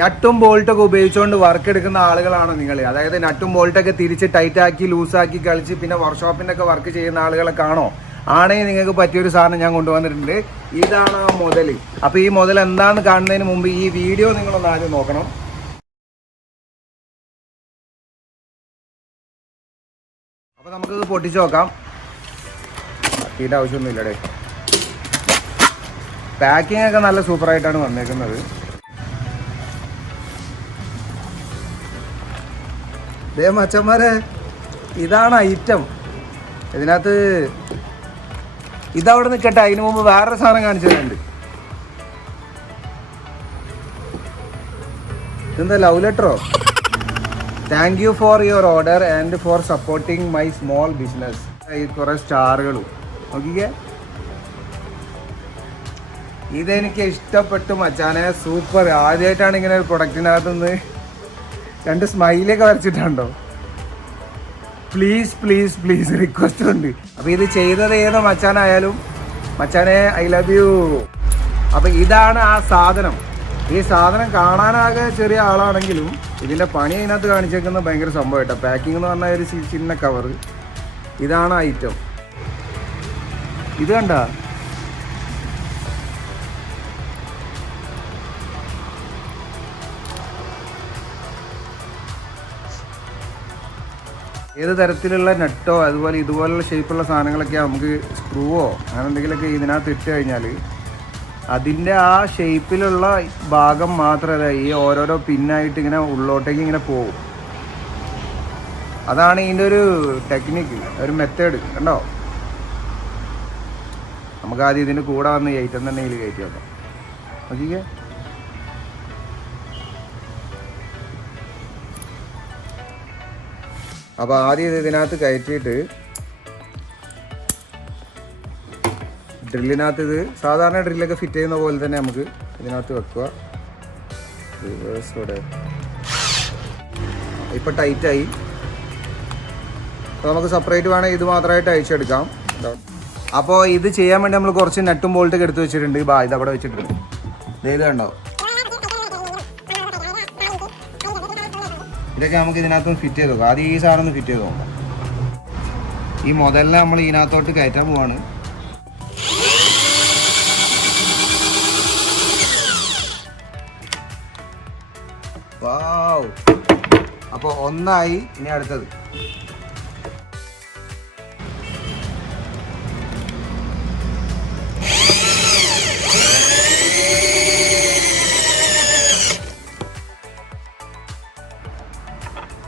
നട്ടും ബോൾട്ടൊക്കെ ഉപയോഗിച്ചുകൊണ്ട് വർക്ക് എടുക്കുന്ന ആളുകളാണ് നിങ്ങൾ. അതായത് നട്ടും ബോൾട്ടൊക്കെ തിരിച്ച് ടൈറ്റാക്കി ലൂസാക്കി കളിച്ച് പിന്നെ വർക്ക്ഷോപ്പിൻ്റെ ഒക്കെ വർക്ക് ചെയ്യുന്ന ആളുകളൊക്കെ ആണോ? ആണെങ്കിൽ നിങ്ങൾക്ക് പറ്റിയൊരു സാധനം ഞാൻ കൊണ്ടുവന്നിട്ടുണ്ട്. ഇതാണ് ആ മുതൽ. അപ്പോൾ ഈ മുതൽ എന്താണെന്ന് കാണുന്നതിന് മുമ്പ് ഈ വീഡിയോ നിങ്ങളൊന്ന് ആദ്യം നോക്കണം. അപ്പോൾ നമുക്കിത് പൊട്ടിച്ച് നോക്കാം. ഇതിൻ്റെ ആവശ്യമൊന്നുമില്ലടേ. പാക്കിംഗ് ഒക്കെ നല്ല സൂപ്പറായിട്ടാണ് വന്നേക്കുന്നത്. ദേ മച്ചന്മാരെ, ഇതാണ് ഐറ്റം. ഇതിനകത്ത് ഇതവിടെ നിൽക്കട്ടെ, അതിന് മുമ്പ് വേറൊരു സാധനം കാണിച്ചു തരുന്നുണ്ട്. ഇതെന്താ, ലവ് ലെറ്ററോ? Thank you for your order and for supporting my small business. ഈ കുറേ സ്റ്റാറുകളും നോക്കിക്കേ. ഇതെനിക്ക് ഇഷ്ടപ്പെട്ടു മച്ചാനെ, സൂപ്പർ. ആദ്യമായിട്ടാണ് ഇങ്ങനെ ഒരു പ്രൊഡക്റ്റിനകത്തുനിന്ന് 2 സ്മൈലൊക്കെ വരച്ചിട്ടുണ്ടോ? പ്ലീസ് പ്ലീസ് പ്ലീസ് റിക്വസ്റ്റ് ഉണ്ട്. അപ്പോൾ ഇത് ചെയ്തത് ഏതോ മച്ചാനായാലും മച്ചാനെ ഐ ലവ് യു. അപ്പോൾ ഇതാണ് ആ സാധനം. ഈ സാധനം കാണാനാകെ ചെറിയ ആളാണെങ്കിലും ഇതിൻ്റെ പണി അതിനകത്ത് കാണിച്ചേക്കുന്നത് ഭയങ്കര സംഭവം കേട്ടോ. പാക്കിംഗ് എന്ന് പറഞ്ഞാൽ ഒരു ചിന്ന കവറ്. ഇതാണ് ഐറ്റം. ഇത് കണ്ട, ഏത് തരത്തിലുള്ള നട്ടോ അതുപോലെ ഇതുപോലുള്ള ഷേപ്പുള്ള സാധനങ്ങളൊക്കെ നമുക്ക് സ്ക്രൂവോ അങ്ങനെ എന്തെങ്കിലുമൊക്കെ ഇതിനകത്ത് ഇട്ട് കഴിഞ്ഞാൽ അതിൻ്റെ ആ ഷേപ്പിലുള്ള ഭാഗം മാത്രമേ ഈ ഓരോരോ പിന്നായിട്ട് ഇങ്ങനെ ഉള്ളോട്ടേക്ക് ഇങ്ങനെ പോകും. അതാണ് ഇതിൻ്റെ ഒരു ടെക്നിക്ക്, ഒരു മെത്തേഡ്. കണ്ടോ? നമുക്ക് ആദ്യം ഇതിൻ്റെ കൂടെ വന്ന് ഈ ഐറ്റം തന്നെ ഇതിൽ കയറ്റി വെക്കാം. നോക്കിക്കേ. അപ്പോൾ ആദ്യം ഇതിനകത്ത് കയറ്റിയിട്ട് ഡ്രില്ലിനകത്ത് ഇത് സാധാരണ ഡ്രില്ലൊക്കെ ഫിറ്റ് ചെയ്യുന്ന പോലെ തന്നെ നമുക്ക് ഇതിനകത്ത് വെക്കുക. റിവേഴ്സോടെ ഇപ്പം ടൈറ്റായി. അപ്പോൾ നമുക്ക് സെപ്പറേറ്റ് വേണമെങ്കിൽ ഇത് മാത്രമായിട്ട് അയച്ചെടുക്കാം. അപ്പോൾ ഇത് ചെയ്യാൻ വേണ്ടി നമ്മൾ കുറച്ച് നട്ടും ബോൾട്ടൊക്കെ എടുത്ത് വെച്ചിട്ടുണ്ട്. ഇത് അവിടെ വെച്ചിട്ടുണ്ട്. ഇത് കണ്ടോ? ഇതൊക്കെ നമുക്ക് ഇതിനകത്ത് ഫിറ്റ് ചെയ്ത് നോക്കാം. ആദ്യം ഈ സാധനം ഒന്ന് ഫിറ്റ് ചെയ്ത് നോക്കാം. ഈ മുതലിനെ നമ്മൾ ഇതിനകത്തോട്ട് കയറ്റാൻ പോവാണ്. വാവ്. അപ്പോൾ ഒന്നായി. ഇനി അടുത്തത്.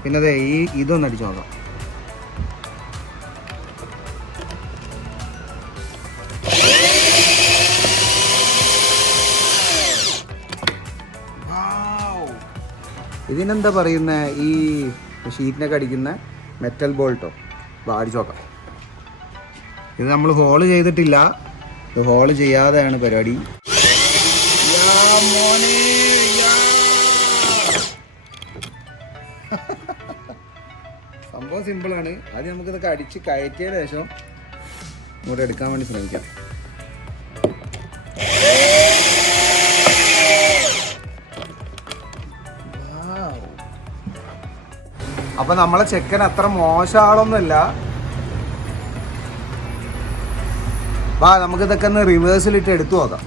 പിന്നെ അതെ ഇതൊന്ന് അടിച്ചു നോക്കാം. ഇതിനെന്താ പറയുന്ന ഈ ഷീറ്റിനൊക്കെ അടിക്കുന്ന മെറ്റൽ ബോൾട്ടോ? അടിച്ചു നോക്കാം. ഇത് നമ്മൾ ഹോള് ചെയ്തിട്ടില്ല. ഇത് ഹോള് ചെയ്യാതെയാണ് പരിപാടി. സംഭവം സിമ്പിളാണ്. ആദ്യം നമുക്കിതൊക്കെ അടിച്ച് കയറ്റിയതിന് ശേഷം ഇങ്ങോട്ട് എടുക്കാൻ വേണ്ടി ശ്രമിക്കാം. അപ്പൊ നമ്മളെ ചെക്കൻ അത്ര മോശം ആളൊന്നുമല്ല. നമുക്കിതൊക്കെ ഒന്ന് റിവേഴ്സിലിട്ട് എടുത്തു നോക്കാം.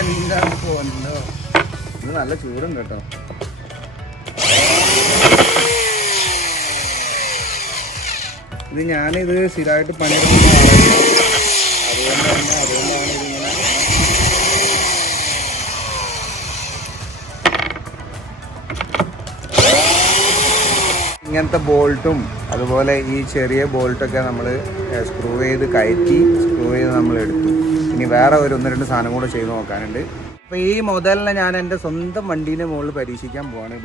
എന്താണ് പോന്നോ? ഇത് നല്ല ചൂടുണ്ട് കേട്ടോ. ഇത് ഞാനിത് സ്ഥിരമായിട്ട് പണിയെടുക്കുന്ന അതുകൊണ്ടാണ് ഇതിങ്ങനെ. ഇങ്ങനത്തെ ബോൾട്ടും അതുപോലെ ഈ ചെറിയ ബോൾട്ടൊക്കെ നമ്മൾ സ്ക്രൂ ചെയ്ത് കയറ്റി നമ്മൾ എടുത്തു. ഇനി വേറെ ഒരു 1-2 സാധനം കൂടെ ചെയ്ത് നോക്കാനുണ്ട്. അപ്പോൾ ഈ മുതലിനെ ഞാൻ എൻ്റെ സ്വന്തം വണ്ടീൻ്റെ മുകളിൽ പരീക്ഷിക്കാൻ പോവാണ്.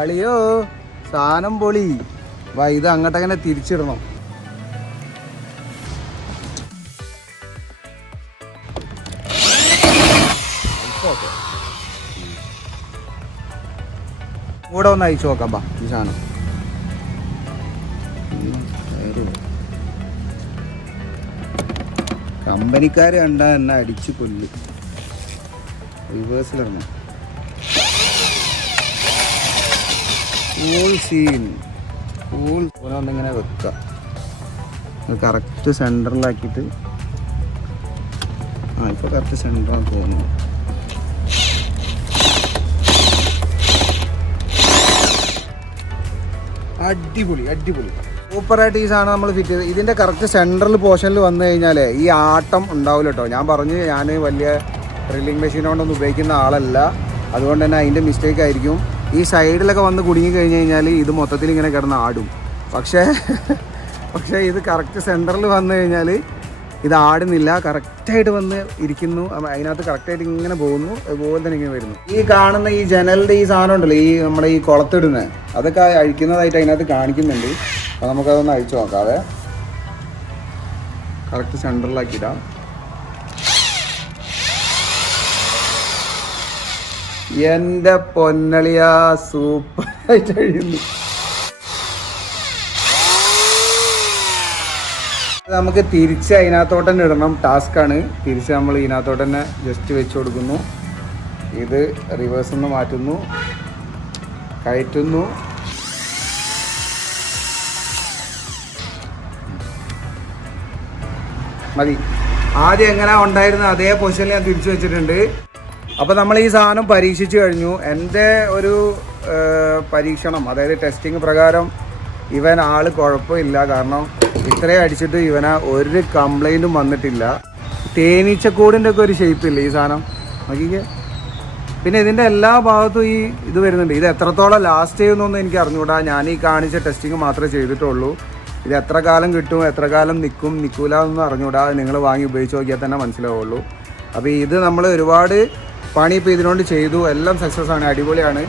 അളിയോ സാധനം പൊളി. വാ, ഇത് അങ്ങോട്ടങ്ങനെ തിരിച്ചിടണം. കൂടെ ഒന്ന് അയച്ചു നോക്കാം. ബാ ഈ സാധനം കമ്പനിക്കാർ കണ്ടാ എന്നെ അടിച്ചു കൊല്ലും. റിവേഴ്സിലിടണം. ഫുൾ സീൻ ഫുൾ ഒന്നിങ്ങനെ വെക്കുക. കറക്റ്റ് സെൻറ്ററിലാക്കിയിട്ട് ഇപ്പോൾ കറക്റ്റ് സെൻറ്ററാണ് തോന്നുന്നു. അടിപൊളി അടിപൊളി സൂപ്പറായിട്ട് ഈ സാധനം നമ്മൾ ഫിറ്റ് ചെയ്ത് ഇതിൻ്റെ കറക്റ്റ് സെൻട്രൽ പോർഷനിൽ വന്നു കഴിഞ്ഞാൽ ഈ ആട്ടം ഉണ്ടാവില്ല കേട്ടോ. ഞാൻ പറഞ്ഞു ഞാൻ വലിയ ഡ്രില്ലിംഗ് മെഷീൻ കൊണ്ടൊന്നും ഉപയോഗിക്കുന്ന ആളല്ല, അതുകൊണ്ട് തന്നെ അതിൻ്റെ മിസ്റ്റേക്ക് ആയിരിക്കും. ഈ സൈഡിലൊക്കെ വന്ന് കുടുങ്ങി കഴിഞ്ഞ് കഴിഞ്ഞാൽ ഇത് മൊത്തത്തിൽ ഇങ്ങനെ കിടന്ന് ആടും. പക്ഷേ ഇത് കറക്റ്റ് സെൻറ്ററിൽ വന്നു കഴിഞ്ഞാൽ ഇത് ആടുന്നില്ല, കറക്റ്റായിട്ട് വന്ന് ഇരിക്കുന്നു. അതിനകത്ത് കറക്റ്റായിട്ട് ഇങ്ങനെ പോകുന്നു, അതുപോലെ തന്നെ ഇങ്ങനെ വരുന്നു. ഈ കാണുന്ന ഈ ജനലിൻ്റെ ഈ സാധനം ഉണ്ടല്ലോ, ഈ നമ്മുടെ ഈ കുളത്തിടുന്നത്, അതൊക്കെ അഴിക്കുന്നതായിട്ട് അതിനകത്ത് കാണിക്കുന്നുണ്ട്. അപ്പോൾ നമുക്കതൊന്ന് അഴിച്ചു നോക്കാതെ കറക്റ്റ് സെൻറ്ററിലാക്കിയിടാം. എൻ്റെ പൊന്നളിയാ സൂപ്പറായിട്ട് അഴിയുന്നു. നമുക്ക് തിരിച്ച് അതിനകത്തോട്ട് തന്നെ ഇടണം, ടാസ്ക്കാണ്. തിരിച്ച് നമ്മൾ ഇതിനകത്തോട്ട് തന്നെ ജസ്റ്റ് വെച്ച് കൊടുക്കുന്നു. ഇത് റിവേഴ്സ് ഒന്ന് മാറ്റുന്നു, കയറ്റുന്നു. മതി. ആദ്യം എങ്ങനെ ഉണ്ടായിരുന്നു അതേ പൊസിഷനിൽ ഞാൻ തിരിച്ചു വെച്ചിട്ടുണ്ട്. അപ്പോൾ നമ്മൾ ഈ സാധനം പരീക്ഷിച്ച് കഴിഞ്ഞു. എൻ്റെ ഒരു പരീക്ഷണം, അതായത് ടെസ്റ്റിംഗ് പ്രകാരം ഇവൻ ആൾ കുഴപ്പമില്ല. കാരണം ഇത്രയും അടിച്ചിട്ട് ഇവന് ഒരു കംപ്ലൈൻറ്റും വന്നിട്ടില്ല. തേനീച്ചക്കൂടിൻ്റെ ഒക്കെ ഒരു ഷേപ്പില്ല ഈ സാധനം, നോക്കിക്കേ. പിന്നെ ഇതിൻ്റെ എല്ലാ ഭാഗത്തും ഈ ഇത് വരുന്നുണ്ട്. ഇത് എത്രത്തോളം ലാസ്റ്റ് ചെയ്യുന്നൊന്നും എനിക്ക് അറിഞ്ഞുകൂടാ. ഞാൻ ഈ കാണിച്ച ടെസ്റ്റിങ് മാത്രമേ ചെയ്തിട്ടുള്ളൂ. ഇത് എത്ര കാലം കിട്ടും, എത്ര കാലം നിൽക്കൂല എന്നൊന്നും അറിഞ്ഞുകൂടാ. നിങ്ങൾ വാങ്ങി ഉപയോഗിച്ച് നോക്കിയാൽ തന്നെ മനസ്സിലാവുള്ളൂ. അപ്പോൾ ഇത് നമ്മൾ ഒരുപാട് പണി ഇപ്പോൾ ഇതിനോട് ചെയ്തു. എല്ലാം സക്സസ് ആണ്, അടിപൊളിയാണ്.